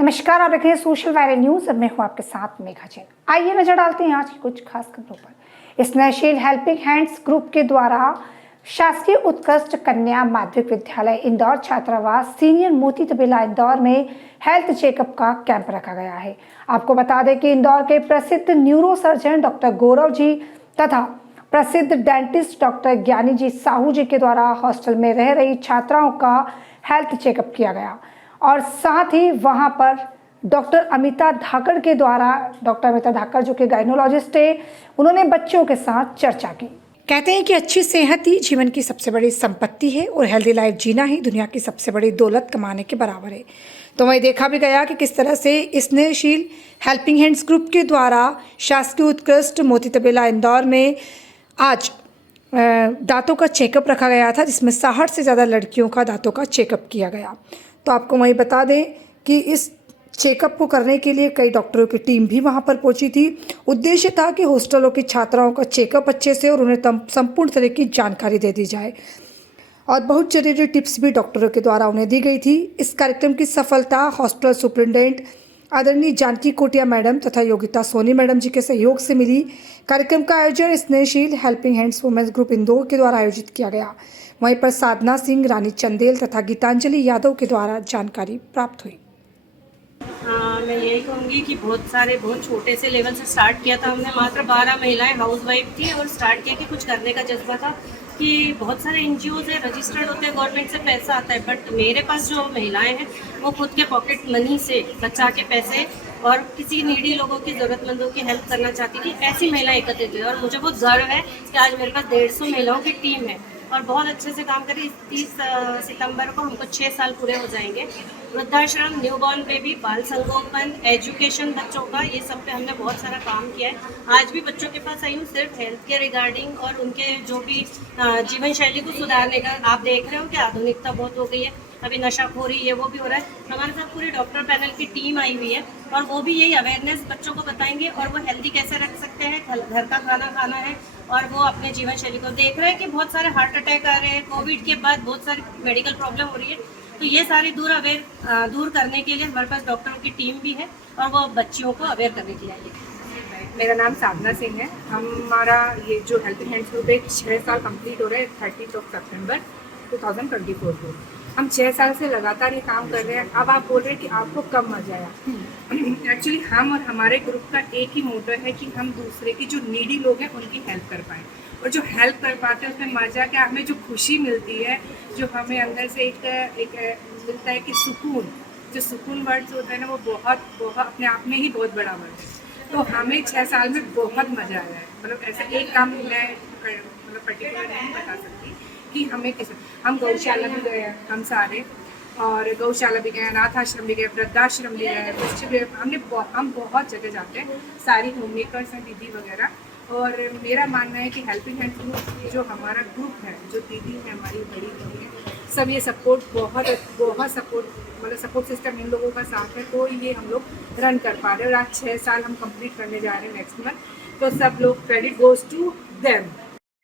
नमस्कार, आप देख रहे हैं सोशल वायरल न्यूज और मैं हूं आपके साथ मेघा जैन। आइए नजर डालते हैं आज की कुछ खास खबरों पर। स्नेहशील हेल्पिंग हैंड्स ग्रुप के द्वारा शासकीय उत्कृष्ट कन्या माध्यमिक विद्यालय इंदौर छात्रावास सीनियर मोती तबेला इंदौर में हेल्थ चेकअप का कैंप रखा गया है। आपको बता दें कि इंदौर के प्रसिद्ध neuro surgeon doctor Gaurav ji तथा प्रसिद्ध डेंटिस्ट डॉक्टर ज्ञानी जी साहू जी के द्वारा हॉस्टल में रह रही छात्राओं का हेल्थ चेकअप किया गया और साथ ही वहां पर डॉक्टर अमिता धाकड़ के द्वारा डॉक्टर अमिता धाकड़ जो कि गायनोलॉजिस्ट है, उन्होंने बच्चों के साथ चर्चा की। कहते हैं कि अच्छी सेहत ही जीवन की सबसे बड़ी संपत्ति है और हेल्दी लाइफ जीना ही दुनिया की सबसे बड़ी दौलत कमाने के बराबर है। तो वहीं देखा भी गया कि किस तरह से स्नेहशील हेल्पिंग हैंड्स ग्रुप के द्वारा शासकीय उत्कृष्ट मोती तबेला इंदौर में आज दांतों का चेकअप रखा गया था, जिसमें 60 से ज़्यादा लड़कियों का दांतों का चेकअप किया गया। तो आपको वहीं बता दें कि इस चेकअप को करने के लिए कई डॉक्टरों की टीम भी वहां पर पहुंची थी। उद्देश्य था कि हॉस्टलों की छात्राओं का चेकअप अच्छे से और उन्हें संपूर्ण तरह की जानकारी दे दी जाए और बहुत जरूरी टिप्स भी डॉक्टरों के द्वारा उन्हें दी गई थी। इस कार्यक्रम की सफलता हॉस्पिटल सुप्रिंटेंडेंट आदरणीय जानकी कोटिया मैडम तथा योगिता सोनी मैडम जी के सहयोग से मिली। कार्यक्रम का आयोजन Snehsheel helping hands women's group Indore के द्वारा आयोजित किया गया। वहीं पर साधना सिंह, रानी चंदेल तथा गीतांजलि यादव के द्वारा जानकारी प्राप्त हुई। मैं यही कहूँगी कि बहुत छोटे से लेवल से स्टार्ट किया था हमने। मात्र 12 महिलाएं हाउस वाइफ थी और स्टार्ट किया कि कुछ करने का जज्बा था कि बहुत सारे NGOs है, रजिस्टर्ड होते हैं, गवर्नमेंट से पैसा आता है, बट मेरे पास जो महिलाएं हैं वो खुद के पॉकेट मनी से बचा के पैसे और किसी नीडी लोगों की ज़रूरतमंदों की हेल्प करना चाहती थी। ऐसी महिलाएं एकत्रित हुई और मुझे बहुत गर्व है कि आज मेरे पास 150 महिलाओं की टीम है और बहुत अच्छे से काम करी। 30 सितंबर को हमको 6 साल पूरे हो जाएंगे। वृद्धाश्रम, न्यूबॉर्न बेबी, बाल संगोपन, एजुकेशन बच्चों का, ये सब पे हमने बहुत सारा काम किया है। आज भी बच्चों के पास आई हूँ सिर्फ हेल्थ के रिगार्डिंग और उनके जो भी जीवन शैली को सुधारने का। आप देख रहे हो कि आधुनिकता बहुत हो गई है, अभी नशाखोरी ये वो भी हो रहा है। हमारे साथ पूरी डॉक्टर पैनल की टीम आई हुई है और वो भी यही अवेयरनेस बच्चों को बताएंगे और वो हेल्दी कैसे रख सकते हैं, घर का खाना खाना है और वो अपने जीवन शैली को देख रहे हैं कि बहुत सारे हार्ट अटैक आ रहे हैं, कोविड के बाद बहुत सारी मेडिकल प्रॉब्लम हो रही है। तो ये सारी दूर करने के लिए हमारे पास डॉक्टरों की टीम भी है और वो बच्चियों को अवेयर करने के लिए आई है। मेरा नाम साधना सिंह है। हमारा ये जो हेल्पिंग हैंड्स ग्रुप है 6 साल कंप्लीट हो रहे हैं 30 सितंबर 2024 को। हम 6 साल से लगातार ये काम कर रहे हैं। अब आप बोल रहे हैं कि आपको कब मजा आया। एक्चुअली हम और हमारे ग्रुप का एक ही मोटो है कि हम दूसरे की जो नीडी लोग हैं उनकी हेल्प कर पाएँ और जो हेल्प कर पाते हैं उसमें मजा क्या, हमें जो खुशी मिलती है, जो हमें अंदर से एक मिलता है कि जो सुकून वर्ड्स होता है ना, वो बहुत अपने आप में ही बहुत बड़ा वर्ड है। तो हमें 6 साल में बहुत मजा आया है। मतलब ऐसा एक काम मैं मतलब पर्टिकुलर नहीं बता सकती कि हमें किस, हम गौशाला भी गए हैं हम सारे, और गौशाला भी गए, अनाथ आश्रम भी गए, वृद्धाश्रम भी गए, हम बहुत जगह जाते हैं, सारी होम मेकर्स हैं, दीदी वगैरह। और मेरा मानना है कि हेल्पिंग हैंड्स ग्रुप जो हमारा ग्रुप है, जो दीदी है हमारी बड़ी दीदी है, सब ये सपोर्ट बहुत सपोर्ट सिस्टम इन लोगों का साथ है, तो ये हम लोग रन कर पा रहे हैं और आज 6 साल हम कंप्लीट करने जा रहे हैं नेक्स्ट मंथ। तो सब लोग क्रेडिट गोज टू देम।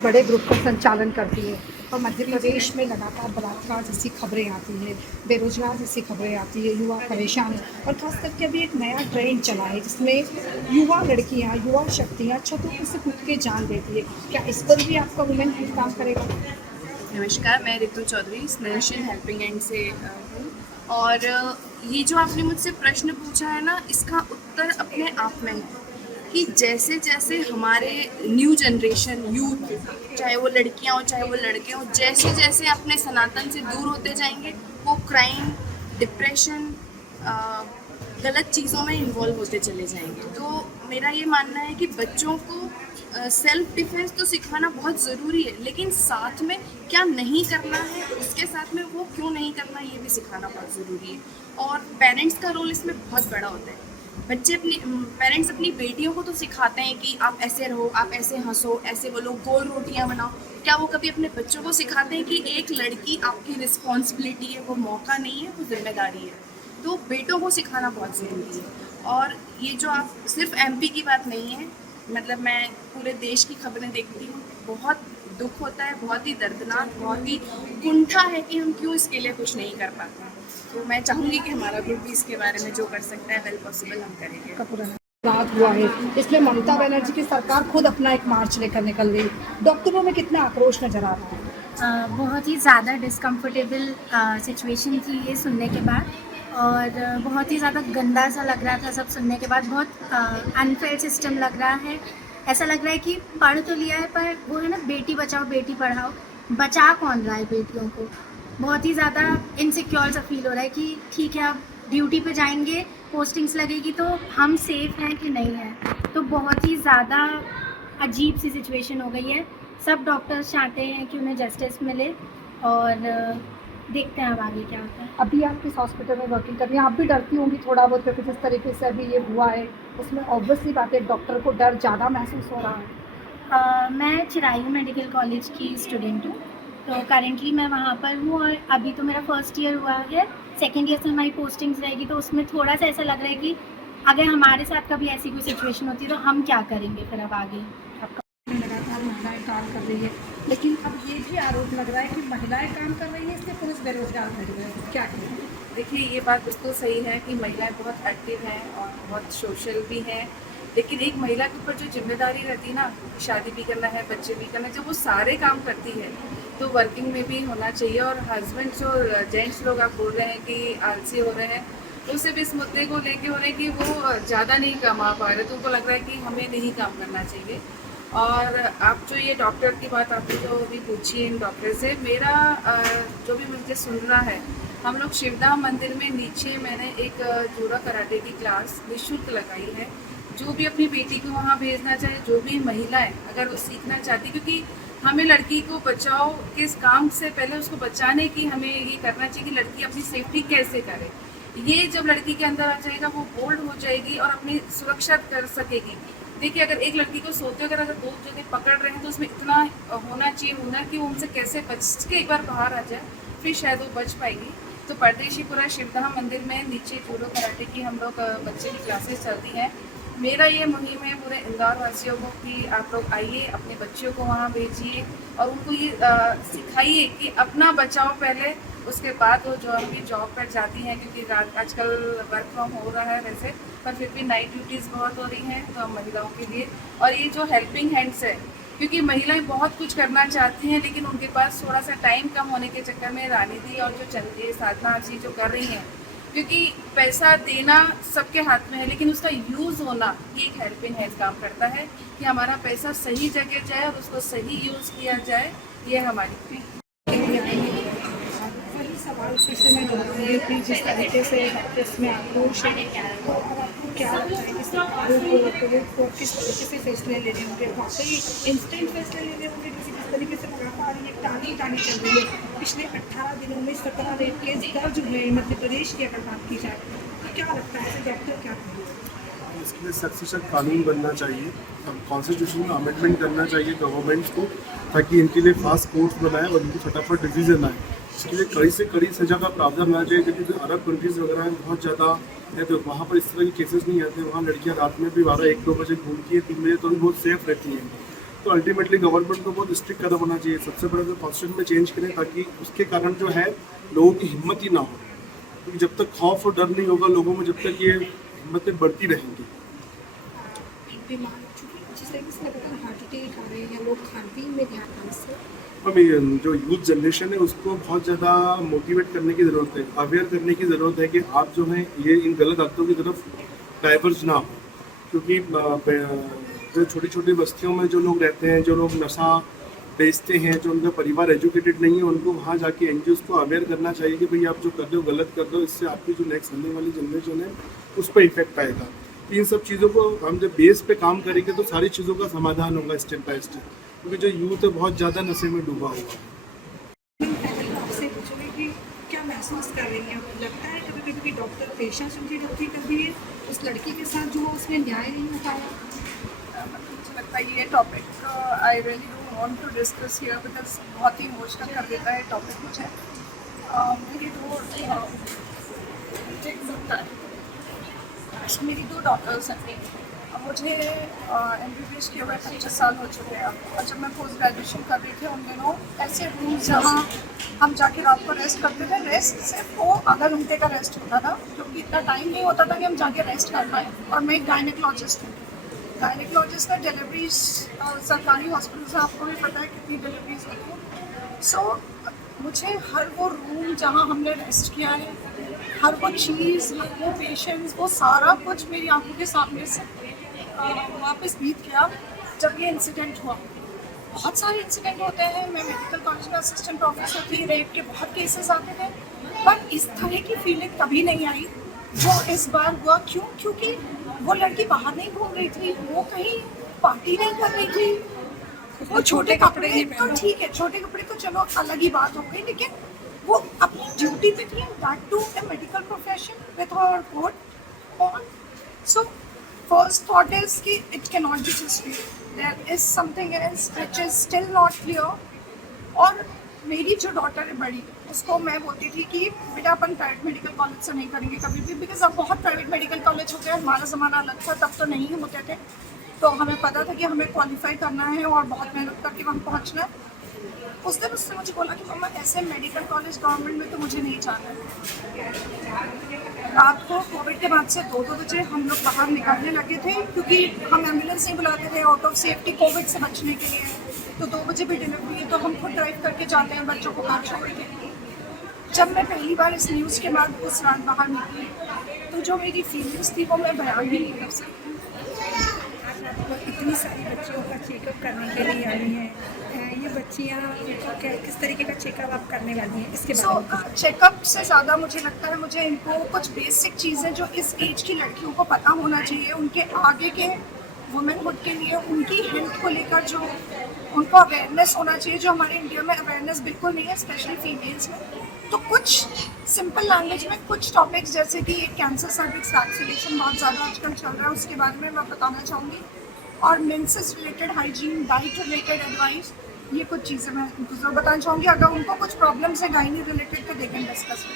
बड़े ग्रुप का संचालन करती है और मध्य प्रदेश में लगातार बलात्कार जैसी खबरें आती है, बेरोजगार जैसी खबरें आती है, युवा परेशान है और खास करके अभी एक नया ट्रेंड चला है जिसमें युवा लड़कियां, युवा शक्तियां छतों से कूद के जान देती है। क्या इस पर भी आपका वुमेन हेल्प काम करेगा? नमस्कार, मैं रितु चौधरी स्नेहशील हेल्पिंग हैंड से हूँ और ये जो आपने मुझसे प्रश्न पूछा है ना, इसका उत्तर अपने आप में है कि जैसे जैसे हमारे न्यू जनरेशन यूथ, चाहे वो लड़कियां हो चाहे वो लड़के हो, जैसे जैसे अपने सनातन से दूर होते जाएंगे, वो क्राइम, डिप्रेशन, गलत चीज़ों में इन्वॉल्व होते चले जाएंगे। तो मेरा ये मानना है कि बच्चों को सेल्फ डिफेंस तो सिखाना बहुत ज़रूरी है, लेकिन साथ में क्या नहीं करना है, उसके साथ में वो क्यों नहीं करना, ये भी सिखाना बहुत ज़रूरी है। और पेरेंट्स का रोल इसमें बहुत बड़ा होता है। पेरेंट्स अपनी बेटियों को तो सिखाते हैं कि आप ऐसे रहो, आप ऐसे हंसो, ऐसे बोलो, गोल रोटियां बनाओ। क्या वो कभी अपने बच्चों को सिखाते हैं कि एक लड़की आपकी रिस्पॉन्सिबिलिटी है, वो मौका नहीं है, वो जिम्मेदारी है। तो बेटों को सिखाना बहुत ज़रूरी है। और ये जो आप सिर्फ MP की बात नहीं है, मतलब मैं पूरे देश की खबरें देखती हूँ, बहुत दुख होता है, बहुत ही दर्दनाक, बहुत ही कुंठा है कि हम क्यों इसके लिए कुछ नहीं कर पाते हैं। तो मैं चाहूँगी कि हमारा ग्रुप भी इसके बारे में जो कर सकता है वेल पॉसिबल हम करेंगे। रात हुआ है, इसमें ममता बनर्जी की सरकार खुद अपना एक मार्च लेकर निकल गई। डॉक्टरों में कितना आक्रोश नजर आ रहा है। बहुत ही ज़्यादा डिस्कम्फर्टेबल सिचुएशन थी ये सुनने के बाद, और बहुत ही ज़्यादा गंदा सा लग रहा था सब सुनने के बाद। बहुत अनफेयर सिस्टम लग रहा है। ऐसा लग रहा है कि पढ़ तो लिया है, पर वो है ना, बेटी बचाओ बेटी पढ़ाओ, बचा कौन रहा है बेटियों को। बहुत ही ज़्यादा इनसिक्योर सा फील हो रहा है कि ठीक है, अब ड्यूटी पे जाएंगे, पोस्टिंग्स लगेगी तो हम सेफ़ हैं कि नहीं हैं। तो बहुत ही ज़्यादा अजीब सी सिचुएशन हो गई है। सब डॉक्टर्स चाहते हैं कि उन्हें जस्टिस मिले, और देखते हैं अब आगे क्या होता है। अभी आप किस हॉस्पिटल में वर्किंग कर रही हैं? आप भी डरती होंगी थोड़ा बहुत, क्योंकि जिस तरीके से अभी ये हुआ है उसमें ऑब्वियसली बात है, डॉक्टर को डर ज़्यादा महसूस हो रहा है। मैं चिरायू मेडिकल कॉलेज की स्टूडेंट हूँ, तो करेंटली मैं वहाँ पर हूँ, और अभी तो मेरा फर्स्ट ईयर हुआ है। सेकेंड ईयर से हमारी पोस्टिंग्स रहेगी, तो उसमें थोड़ा सा ऐसा लग रहा है कि अगर हमारे साथ कभी ऐसी कोई सिचुएशन होती है तो हम क्या करेंगे फिर अब आगे। लगातार महिलाएं काम कर रही है, लेकिन अब ये भी आरोप लग रहा है कि महिलाएं काम कर रही है इसलिए पुरुष बेरोजगार रह रहे हैं। क्या कहें? देखिए, ये बात बिल्कुल सही है कि महिलाएं बहुत एक्टिव हैं और बहुत सोशल भी हैं, लेकिन एक महिला के ऊपर जो जिम्मेदारी रहती है ना, शादी भी करना है, बच्चे भी करना है, जब वो सारे काम करती है तो वर्किंग में भी होना चाहिए। और हस्बैंड जो जेंट्स लोग आप बोल रहे हैं कि आलसी हो रहे हैं, तो उसे भी इस मुद्दे को लेके हो रहे हैं कि वो ज़्यादा नहीं कमा पा रहे, तो उनको लग रहा है कि हमें नहीं काम करना चाहिए। और आप जो ये डॉक्टर की बात आपने जो अभी पूछी इन डॉक्टर से, मेरा जो भी मुझे सुन रहा है, हम लोग शिवधाम मंदिर में नीचे मैंने एक जूडो कराटे की क्लास निःशुल्क लगाई है। जो भी अपनी बेटी को वहाँ भेजना चाहे, जो भी महिलाएं अगर वो सीखना चाहती, क्योंकि हमें लड़की को बचाओ के इस काम से पहले उसको बचाने की हमें ये करना चाहिए कि लड़की अपनी सेफ्टी कैसे करे। ये जब लड़की के अंदर आ जाएगा वो बोल्ड हो जाएगी और अपनी सुरक्षा कर सकेगी। देखिए, अगर एक लड़की को सोते अगर दो जगह पकड़ रहे हैं तो उसमें इतना होना चाहिए हुनर कि वो उनसे कैसे बच के एक बार बाहर आ जाए, फिर शायद वो बच पाएगी। तो परदेशीपुरा शिवधाम मंदिर में नीचे जूडो कराटे की हम लोग बच्चे की क्लासेस चलती हैं। मेरा ये मुहिम है पूरे इंदौर वासियों को कि आप लोग आइए, अपने बच्चों को वहाँ भेजिए और उनको ये सिखाइए कि अपना बचाओ पहले, उसके बाद वो जो अभी जॉब पर जाती हैं, क्योंकि रात आजकल वर्क फ्रॉम हो रहा है वैसे, पर फिर भी नाइट ड्यूटीज़ बहुत हो रही हैं तो महिलाओं के लिए। और ये जो हेल्पिंग हैंड्स है, क्योंकि महिलाएं बहुत कुछ करना चाहती हैं लेकिन उनके पास थोड़ा सा टाइम कम होने के चक्कर में रानी दी और जो चलती है साधना जी जो कर रही हैं, क्योंकि पैसा देना सबके हाथ में है लेकिन उसका यूज़ होना, ये एक हेल्पिंग हैंड काम करता है कि हमारा पैसा सही जगह जाए और उसको सही यूज़ किया जाए। ये हमारी वही सवाल फिर से मैं दोहरा रही हूँ कि जिस तरीके से इसमें आक्रोश है, तो अब आपको क्या लगता है कि सरकारों को किस तरीके से फैसले लेने होंगे? वाकई इंस्टेंट फैसले लेने होंगे, क्योंकि जिस तरीके से लगातार ये टानी चल रही है। पिछले 18 दिनों में 17 रेप केस दर्ज हुए मध्य प्रदेश की अगर बात की जाए, तो क्या लगता है डॉक्टर क्या कहेंगे? इसके लिए सख्त से सख्त कानून बनना चाहिए, कॉन्स्टिट्यूशन में अमेंडमेंट करना चाहिए गवर्नमेंट को, ताकि इनके लिए फास्ट कोर्ट्स बनाए और इनको फटाफट डिसीजन आए। इसके लिए कड़ी से कड़ी सजा का प्रावधान होना चाहिए, क्योंकि जो अरब कंट्रीज़ वगैरह हैं बहुत ज़्यादा है, तो वहाँ पर इस तरह के केसेस नहीं आते। वहाँ लड़कियाँ रात में भी 12-1-2 बजे घूमती हैं, 3 बजे तो भी बहुत सेफ रहती हैं। तो अल्टीमेटली गवर्नमेंट को बहुत स्ट्रिक्ट कदम होना चाहिए। सबसे बड़ा जो कॉन्स्टिट्यूशन में चेंज करें, ताकि उसके कारण जो है लोगों की हिम्मत ही ना हो, क्योंकि जब तक खौफ और डर नहीं होगा लोगों में, जब तक ये हिम्मतें बढ़ती रहेंगी। बीमार जिस तरीके से लगातार हार्ट अटैक आ रहे हैं या लोग खान पीन में ध्यान दें, इससे हमें जो यूथ जनरेशन है उसको बहुत ज़्यादा मोटिवेट करने की ज़रूरत है, अवेयर करने की ज़रूरत है कि आप जो हैं ये इन गलत आदतों की तरफ डाइवर्ज ना हो। क्योंकि जो छोटी छोटी बस्तियों में जो लोग रहते हैं, जो लोग नशा बेचते हैं, जो उनका परिवार एजुकेटेड नहीं है, उनको वहाँ जाके NGOs को अवेयर करना चाहिए कि भाई आप जो कर रहे हो गलत कर रहे हो, इससे आपकी जो नेक्स्ट आने वाली जनरेशन है उस पर इफेक्ट आएगा। इन सब चीज़ों को हम जब बेस पे काम करेंगे तो सारी चीज़ों का समाधान होगा स्टेप बाय स्टेप, क्योंकि जो यूथ है बहुत ज़्यादा नशे में डूबा हुआ है। आपसे पूछोगे कि क्या महसूस कर रही हैं? लगता है कभी कभी कि डॉक्टर पेशा समझी गलती कर दी है, उस लड़की के साथ जो उसमें न्याय नहीं हो पाया? मुझे लगता है ये topic I really don't want to discuss here because बहुत ही इमोशनल कर देता है टॉपिक मुझे। मेरी दो डॉटर्स हैं, मुझे MBBS किए हुए 25 साल हो चुके हैं और जब मैं पोस्ट ग्रेजुएशन कर रही थी उन दिनों ऐसे रूम्स जहाँ हम जाके रात को रेस्ट करते थे, रेस्ट सिर्फ वो आधा घंटे का रेस्ट होता था क्योंकि इतना टाइम नहीं होता था कि हम जाके रेस्ट कर पाए। और मैं एक गायनेकोलॉजिस्ट हूँ। गायनेकोलॉजिस्ट का डिलीवरीज सरकारी हॉस्पिटल से आपको भी पता है कितनी डिलीवरीज होती है। सो मुझे हर वो रूम जहाँ हमने रेस्ट किया है, हर वो चीज़, हर वो पेशेंट्स, वो सारा कुछ मेरी आंखों के सामने से वापस बीत गया जब ये इंसिडेंट हुआ। बहुत सारे इंसिडेंट होते हैं, मैं मेडिकल कॉलेज में असिस्टेंट प्रोफेसर थी, रेप के बहुत केसेस आते थे, पर इस तरह की फीलिंग कभी नहीं आई जो इस बार हुआ। क्यों? क्योंकि वो लड़की बाहर नहीं घूम रही थी, वो कहीं पार्टी नहीं कर रही थी, वो छोटे कपड़े तो ठीक है, छोटे कपड़े तो चलो अलग ही बात हो गई, लेकिन वो अपनी ड्यूटी पे थी, that to a medical profession with her coat on. So first thought is कि it can not be just me, there is something else which is still not clear. और मेरी जो डॉटर है बड़ी, उसको मैं बोलती थी कि बेटा अपन प्राइवेट मेडिकल कॉलेज से नहीं करेंगे कभी भी, बिकॉज अब बहुत प्राइवेट मेडिकल कॉलेज हो गए, हमारा ज़माना अलग था, तब तो नहीं होते थे, तो हमें पता था कि हमें क्वालिफाई करना है और बहुत मेहनत करके वहाँ पहुँचना है। उस दिन उसने मुझे बोला कि मम्मा ऐसे मेडिकल कॉलेज गवर्नमेंट में तो मुझे नहीं जाना है। रात को कोविड के बाद से 2-2 बजे हम लोग बाहर निकलने लगे थे क्योंकि हम एम्बुलेंस नहीं बुलाते थे आउट ऑफ सेफ्टी, कोविड से बचने के लिए। तो 2 बजे भी डिलीवरी है तो हम खुद ड्राइव करके जाते हैं बच्चों को घर छोड़ के। जब मैं पहली बार इस न्यूज़ के बाद उस रात बाहर निकली तो जो मेरी फीलिंग्स थी वो मैं बयान ही नहीं कर सकती। इतनी सारी बच्चियों का चेकअप करने के लिए आई हैं, ये बच्चियाँ किस तरीके का चेकअप आप करने वाली हैं इसके बारे में? चेकअप से ज़्यादा मुझे लगता है मुझे इनको कुछ बेसिक चीज़ें जो इस एज की लड़कियों को पता होना चाहिए, उनके आगे के वुमेनहुड के लिए, उनकी हेल्थ को लेकर जो उनको अवेयरनेस होना चाहिए, जो हमारे इंडिया में अवेयरनेस बिल्कुल नहीं है, स्पेशली फीमेल्स में। तो कुछ सिंपल लैंग्वेज में कुछ टॉपिक्स जैसे कि एक कैंसर सर्विक्स वैक्सीनेशन बहुत ज़्यादा आजकल चल रहा है, उसके बारे में मैं बताना चाहूँगी, और menses related hygiene, diet related advice, ये कुछ चीज़ें मैं उनको ज़रूर बताना चाहूँगी। अगर उनको कुछ प्रॉब्लम्स है गायनी रिलेटेड तो दे कैन डिस्कस।